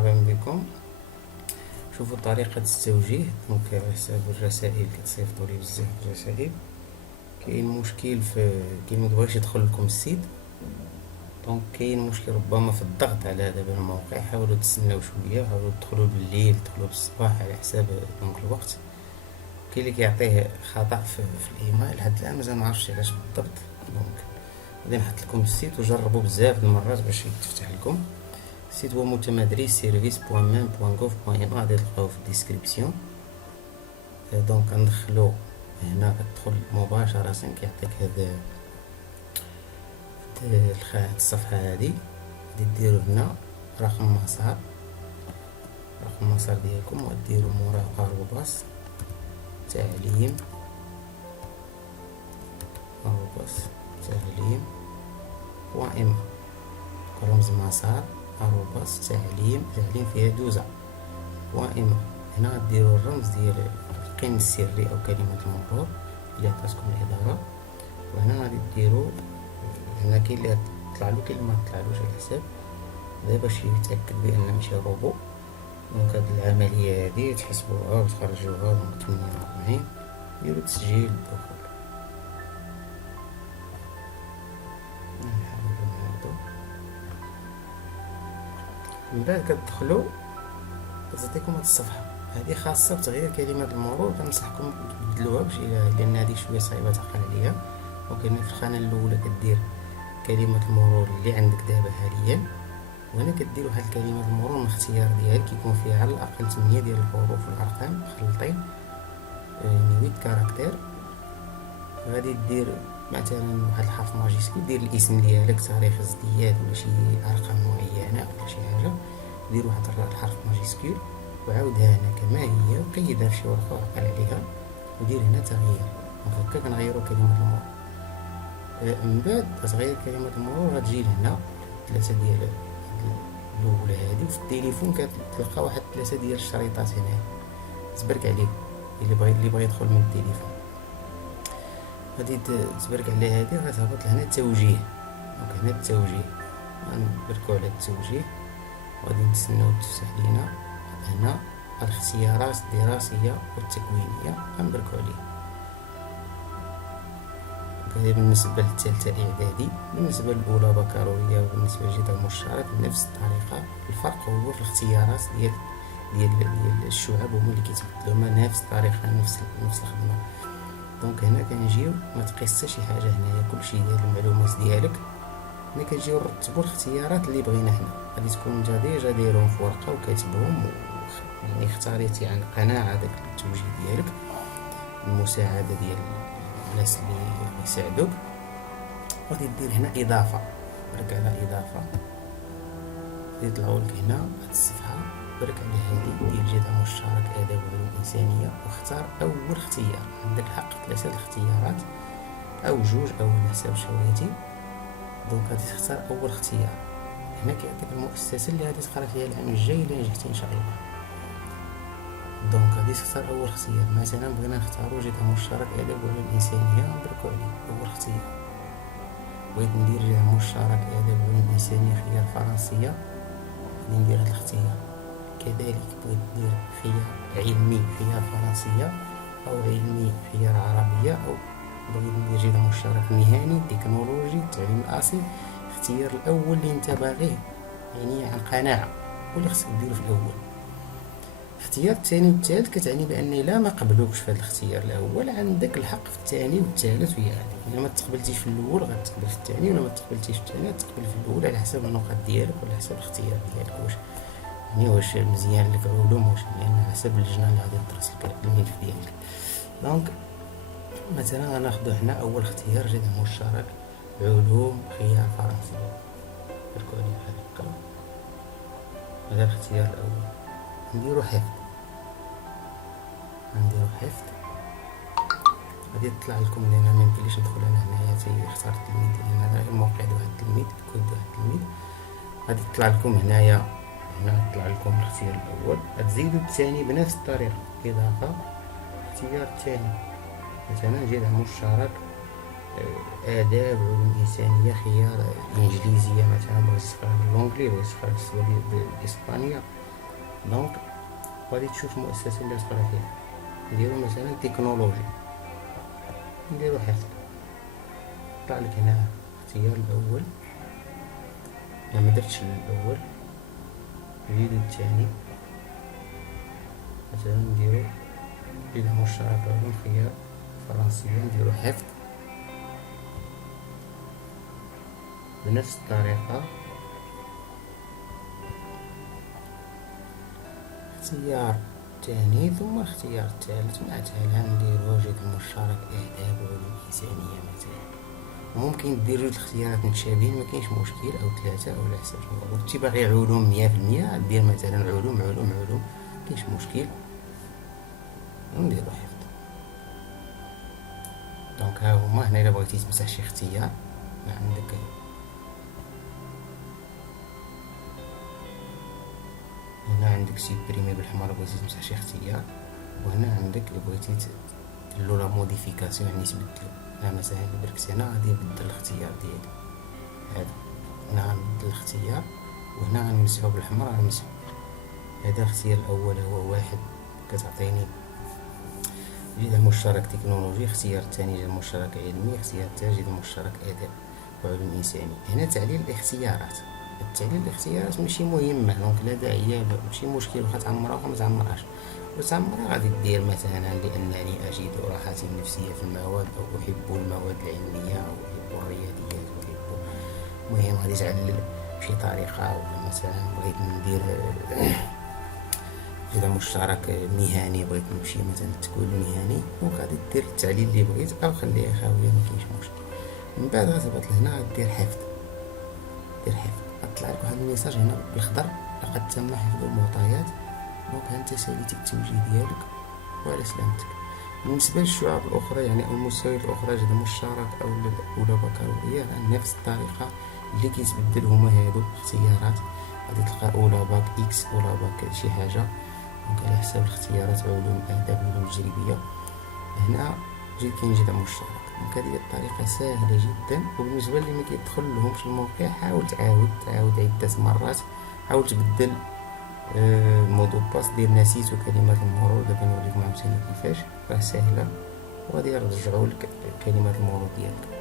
مرحبا بكم. شوفوا طريقة التوجيه. دونك على حساب الرسائل كتصيفطوا لي بزاف الرسائل، كاين مشكل كي ميبغيش يدخل لكم السيت. دونك كاين مشكل ربما في الضغط على هذا الموقع. حاولوا تستناو شويه، حاولوا تدخلوا بالليل، تدخلوا بالصباح على حساب دونك الوقت. كاين اللي كيعطيه خطأ في الايميل. لحد الان مازال ما عرفتش علاش بالضبط. دونك غادي نحط لكم السيت وجربوا بزاف المرات باش يتفتح لكم. السيت هو متمدري service.mem.gov.ma، غادي تلقاوه في الديسكريبسيون. دونك ندخلو هنا، كتدخل مباشرة كيعطيك هاد الصفحة هادي. غادي ديرو هنا رقم مسار ديالكم، وغاديرو موراه أروباس تعليم بوان إم، رمز مسار أروباس تعليم فيها دوزة بوان إم. هنا غديرو الرمز ديال القن السري أو كلمة المرور اللي عطاتكم الإدارة، وهنا غادي ديرو هنا كاين اللي طلعلو كاين اللي مطلعلوش على حساب. دابا باش يتأكد بأن ماشي روبو. دونك هاد العملية هادي تحسبوها وتخرجوها. دونك 48 ديرو تسجيل الدخول. من بعد كتدخلوا كتعطيكم هاد الصفحة هادي خاصة بتغيير كلمة المرور. كنصحكم تبدلوها باش لأن هادي شوية صعيبة تعقل عليها. دونك هنا في الخانة الأولى كدير كلمة المرور اللي عندك دابا حاليا، وهنا كدير واحد كلمة المرور من الاختيار ديالك كيكون فيها على الأقل 8 ديال الحروف والأرقام مخلطين، يعني 8 كاركتير. غادي دير مثلا واحد الحرف ماجيسكول، دير الاسم ديالك، تاريخ ازدياد ولا شي ارقام معينه ولا شي حاجه، دير واحد الحرف ماجيسكول وعاودها هنا كما هي وقيدها في شي ورقه وعقل عليها ودير هنا تغيير. هكا كنغيروا كلمه المرور. من بعد تغيير كلمه المرور غتجي لهنا 3 ديال الاولى هادي، وفي التليفون كتلقى واحد 3 ديال الشريطات هنا تبرك عليه اللي بغى يدخل من التليفون. غادي تبرك على هادي غتهبط لهنا التوجيه. دونك هنا التوجيه غنبركو على التوجيه وغادي نتسناو تفتح لينا هنا الاختيارات الدراسيه والتكوينيه، غنبركو عليه. هذا بالنسبه للثالثه اعدادي. بالنسبه للاولى بكالوريا وبالنسبه للجدول المشترك بنفس الطريقه. الفرق هو في الاختيارات ديال الشعب هما اللي كيتبدلوا، هما نفس الطريقه نفس الخدمه. دونك هنا كنجيو ما تقيس حتى شي حاجه، هنايا كلشي ديال المعلومات ديالك. هنا كنجيو نرتبوا الاختيارات اللي بغينا حنا. غادي تكون انت ديجا دايرهم في ورقه وكاتبهم، يعني اختاريتي عن قناعه داك التوجيه ديالك، المساعده ديال الناس اللي يساعدوك. غادي دير هنا اضافه، برك على اضافه غادي يطلعوا لك هنا هاد الصفحه. برك على هادي ديال جدول مشترك آداب وعلوم إنسانية، واختار أول اختيار. عندك حق 3 الاختيارات أو 2 أو على حساب شويتي. دونك غادي تختار أول اختيار. هنا كيعطيك المؤسسة اللي غادي تقرا فيها العام الجاي إلا نجحتي إن شاء الله. دونك غادي تختار أول اختيار. مثلا بغينا نختارو جدول مشترك آداب وعلوم إنسانية، نبركو عليه أول اختيار. بغيت ندير جدول مشترك آداب وعلوم إنسانية خيار فرنسية، غادي ندير هاد الاختيار. كذلك بغيت ندير خيار علمي خيار فرنسية، أو علمي خيار عربية، أو بغيت ندير جدول مشترك مهني تكنولوجي التعليم الأصيل. اختيار الأول اللي انت باغيه يعني عن قناعة واللي خصك ديرو في الأول. اختيار الثاني والثالث كتعني بأني لا ما قبلوكش في هذا الاختيار الأول، عندك الحق في الثاني والثالث ويا هذا. إلا ما تقبلتيش في الأول غتقبل في الثاني، ولا ما تقبلتيش في الثاني غتقبل في الأول، على حسب النقاط ديالك وعلى حسب الاختيار ديالك. واش مزيان لك علوم، واش لان على حسب اللجنه اللي غادي تدرس لك الملف ديالك. دونك مثلا غناخدو هنا اول اختيار جدول مشترك علوم خيار فرنسيه، بركو عليه هكا. هذا الاختيار الاول. نديرو حفظ. غادي تطلع لكم لهنا ما يمكنليش ندخل انا هنايا اختار التلميذ، لان هذا غير موقع ديال واحد التلميذ، كود ديال واحد التلميذ. غادي تطلع لكم هنايا، هنا طلع لكم الاختيار الاول. غتزيدوا الثاني بنفس الطريقه، اضافه اختيار الثاني. مثلا جدول مشترك آداب علوم إنسانية خيار إنجليزية، مثلا بغيت تقرا باللونجلي، بغيت تقرا بالإسبانية، دونك غادي تشوف المؤسسة اللي تقرا فيها، نديرو مثلا تكنولوجي، نديرو حفظ، يطلع لك هنا الاختيار الأول. إلا مدرتش الأول نزيدو الثاني، مثلا نديرو إذا مشترك علوم خيار فرنسية، نديرو حفظ بنفس الطريقة. اختيار الثاني ثم الاختيار الثالث، مع تالها نديرو جد مشترك آداب وعلوم إنسانية مثلا. وممكن دير جوج الاختيارات متشابهين مكاينش مشكل، أو ثلاثة أو على حسب شنو كنتي باغي علوم 100%، دير مثلا علوم علوم علوم مكاينش مشكل، ونديرو حفظ. دونك ها هما هنا إلا بغيتي تمسح شي اختيار، عندك هنا عندك سيبريمي بالحمر بغيتي تمسح شي اختيار، وهنا عندك إلا بغيتي ديرلو لا موديفيكاسيون يعني تبدلو. أنا مثلا درت هنا غادي نبدل الاختيار ديالي هذا، هنا غنبدل الاختيار وهنا غنمسحو بالحمر، غنمسحو هذا الاختيار الأول هو واحد كتعطيني جذر مشترك تكنولوجي، اختيار الثاني جذر مشترك علمي، اختيار الثالث جذر مشترك آداب وعلوم إنساني. هنا تعليل الاختيارات، التعليل الاختيارات ماشي مهمة، دونك لا داعي ماشي مشكل واخا تعمرها واخا متعمرهاش. وتعمرها غادي دير مثلا لأنني أجد راحة نفسية في المواد، أو أحب المواد العلمية، أو أحب الرياضيات، أحب المهم غادي تعلل بشي طريقة. ولا مثلا بغيت ندير إذا مشترك مهني، بغيت نمشي مثلا التكوين المهني، دونك غادي دير التعليل اللي بغيت أو خليها خاوية مكاينش مشكل. من بعد غتهبط لهنا غدير حفظ، دير حفظ، غطلع لك واحد الميساج هنا بالخضر: لقد تم حفظ المعطيات. دونك هانت ساليتي التوجيه ديالك وعلى سلامتك. بالنسبة للشعب الأخرى يعني أو المستويات الأخرى جذر مشترك أو بكالوريا، نفس الطريقة اللي كيتبدل هما هادو اختيارات. غادي تلقى أولى باك إكس، أولى باك شي حاجة، دونك على حساب الاختيارات علوم آداب علوم تجريبية. هنا كاين جذر مشترك. دونك هذه الطريقة سهلة جدا. وبالنسبة اللي ما كيدخل لهمش الموقع، حاول تعاود عدة مرات، حاول تبدل الموضوع باس، دير نسيت كلمات المرور. دابا نوريكم عاوتاني كيفاش، راه ساهلة، وغادي يرجعوا لك كلمات المرور ديالك.